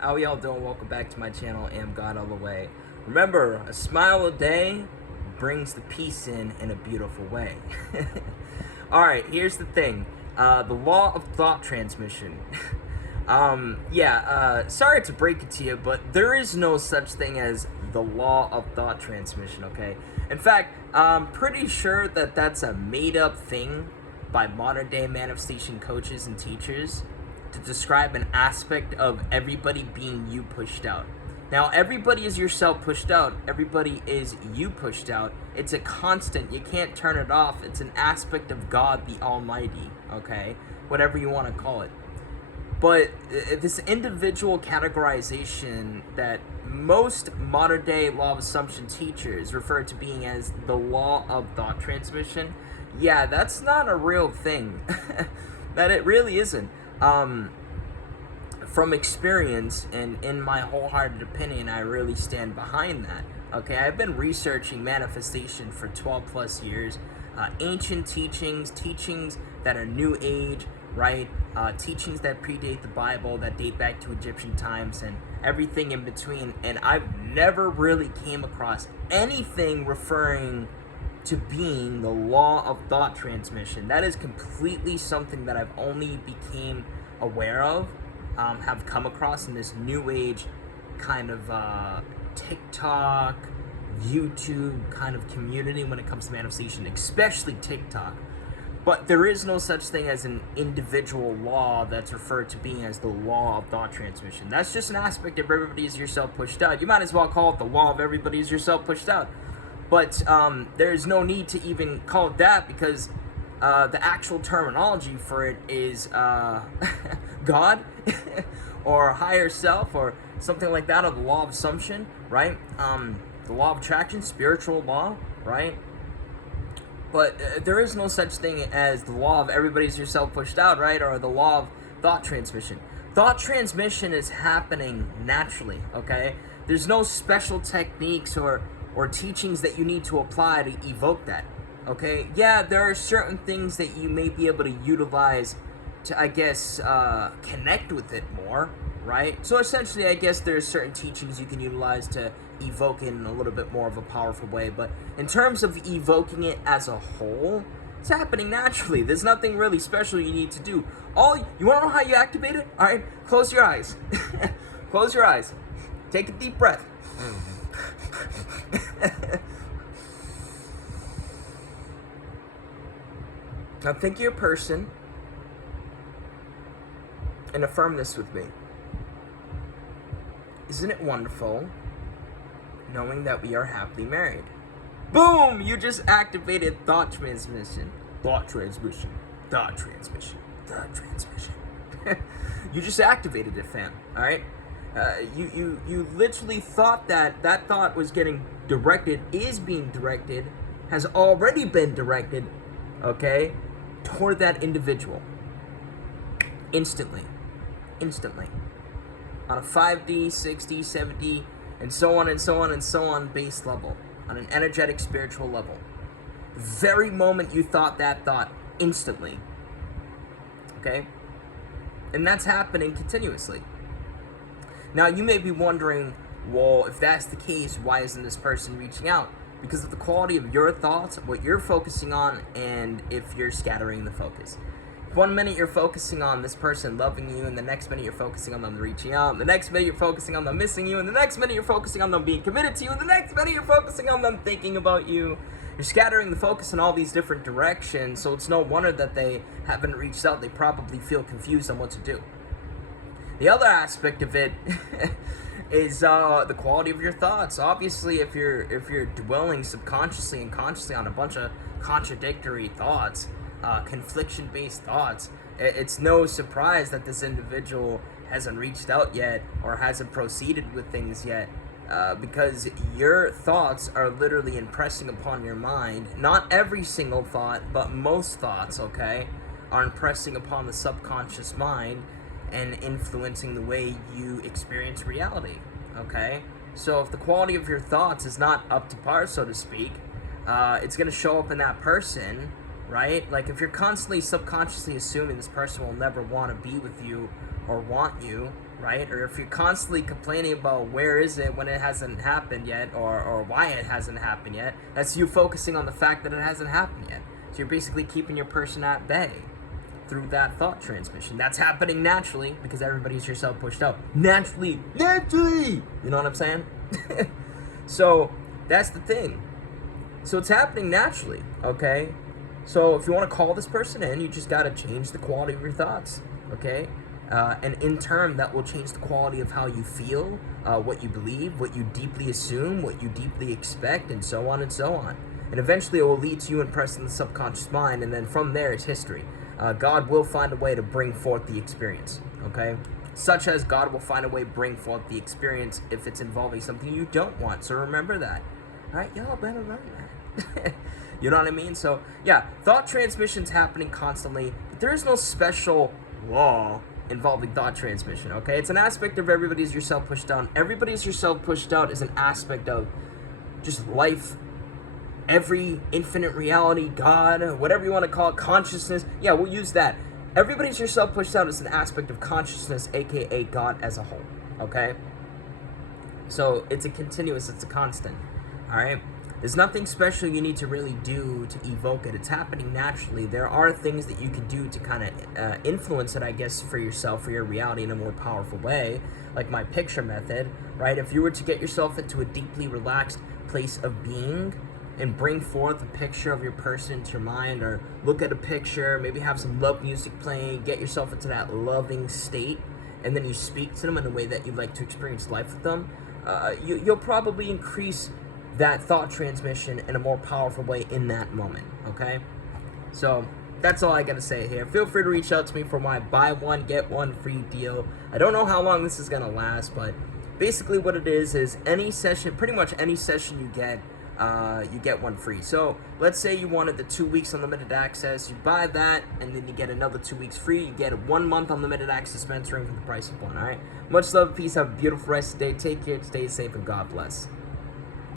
How y'all doing? Welcome back to my channel, Am God All The Way. Remember, a smile a day brings the peace in a beautiful way. Alright, here's the thing. The law of thought transmission. Sorry to break it to you, but there is no such thing as the law of thought transmission, okay? In fact, I'm pretty sure that that's a made-up thing by modern-day manifestation coaches and teachers to describe an aspect of everybody being you pushed out. Now, everybody is yourself pushed out. Everybody is you pushed out. It's a constant. You can't turn it off. It's an aspect of God the Almighty, okay? Whatever you want to call it. But this individual categorization that most modern-day law of assumption teachers refer to being as the law of thought transmission, yeah, that's not a real thing. That it really isn't. From experience and in my wholehearted opinion, I really stand behind that. Okay, I've been researching manifestation for 12 plus years. Ancient teachings that are new age, right? Teachings that predate the Bible, that date back to Egyptian times, and everything in between. And I've never really came across anything referring to being the law of thought transmission. That is completely something that I've only became aware of, have come across in this new age kind of TikTok, YouTube kind of community when it comes to manifestation, especially TikTok. But there is no such thing as an individual law that's referred to being as the law of thought transmission. That's just an aspect of everybody is yourself pushed out. You might as well call it the law of everybody is yourself pushed out. But there's no need to even call it that, because the actual terminology for it is God or higher self or something like that, or the law of assumption, right? The law of attraction, spiritual law, right? But there is no such thing as the law of everybody's yourself pushed out, right? Or the law of thought transmission. Thought transmission is happening naturally, okay? There's no special techniques or teachings that you need to apply to evoke that, okay? Yeah, there are certain things that you may be able to utilize to, I guess, connect with it more, right? So essentially, I guess there's certain teachings you can utilize to evoke it in a little bit more of a powerful way. But in terms of evoking it as a whole, it's happening naturally. There's nothing really special you need to do. You want to know how you activate it? All right, close your eyes. Close your eyes. Take a deep breath. Now think you're a person and affirm this with me. Isn't it wonderful knowing that we are happily married? Boom! You just activated thought transmission. Thought transmission. Thought transmission. Thought transmission. You just activated it, fam. Alright? You literally thought that thought was getting directed, is being directed, has already been directed, okay, toward that individual. Instantly. On a 5D, 6D, 7D, and so on and so on and so on base level. On an energetic, spiritual level. The very moment you thought that thought, instantly. Okay? And that's happening continuously. Now, you may be wondering, well, if that's the case, why isn't this person reaching out? Because of the quality of your thoughts, what you're focusing on, and if you're scattering the focus. If 1 minute you're focusing on this person loving you, and the next minute you're focusing on them reaching out, and the next minute you're focusing on them missing you, and the next minute you're focusing on them being committed to you, and the next minute you're focusing on them thinking about you. You're scattering the focus in all these different directions, so it's no wonder that they haven't reached out. They probably feel confused on what to do. The other aspect of it is the quality of your thoughts. Obviously, if you're dwelling subconsciously and consciously on a bunch of contradictory thoughts, confliction-based thoughts, it's no surprise that this individual hasn't reached out yet or hasn't proceeded with things yet, because your thoughts are literally impressing upon your mind. Not every single thought, but most thoughts, okay, are impressing upon the subconscious mind and influencing the way you experience reality, okay? So if the quality of your thoughts is not up to par, so to speak, it's going to show up in that person, right? Like if you're constantly subconsciously assuming this person will never want to be with you, or want you, right? Or if you're constantly complaining about where is it when it hasn't happened yet, or why it hasn't happened yet, that's you focusing on the fact that it hasn't happened yet. So you're basically keeping your person at bay through that thought transmission. That's happening naturally because everybody's yourself pushed out. Naturally! You know what I'm saying? So that's the thing. So it's happening naturally, okay? So if you want to call this person in, you just got to change the quality of your thoughts, okay? And in turn, that will change the quality of how you feel, what you believe, what you deeply assume, what you deeply expect, and so on and so on. And eventually it will lead to you impressing the subconscious mind, and then from there it's history. God will find a way to bring forth the experience, okay? Such as God will find a way to bring forth the experience if it's involving something you don't want. So remember that, all right? Y'all better learn that. You know what I mean? So, yeah, thought transmission's happening constantly, but there is no special law involving thought transmission, okay? It's an aspect of everybody's yourself pushed down. Everybody's yourself pushed out is an aspect of just life, every infinite reality, God, whatever you want to call it, consciousness. Yeah, we'll use that. Everybody's yourself pushed out is an aspect of consciousness, aka God as a whole, okay? So it's a continuous, it's a constant, all right? There's nothing special you need to really do to evoke it. It's happening naturally. There are things that you can do to kind of influence it, I guess, for yourself, for your reality in a more powerful way, like my picture method, right? If you were to get yourself into a deeply relaxed place of being and bring forth a picture of your person into your mind, or look at a picture, maybe have some love music playing, get yourself into that loving state, and then you speak to them in the way that you'd like to experience life with them, you'll probably increase that thought transmission in a more powerful way in that moment, okay? So that's all I gotta say here. Feel free to reach out to me for my buy one, get one free deal. I don't know how long this is gonna last, but basically what it is any session, pretty much any session you get one free. So let's say you wanted the 2 weeks unlimited access, you buy that, and then you get another 2 weeks free. You get a 1 month unlimited access mentoring for the price of one, all right? Much love, peace, have a beautiful rest of the day. Take care, stay safe, and God bless.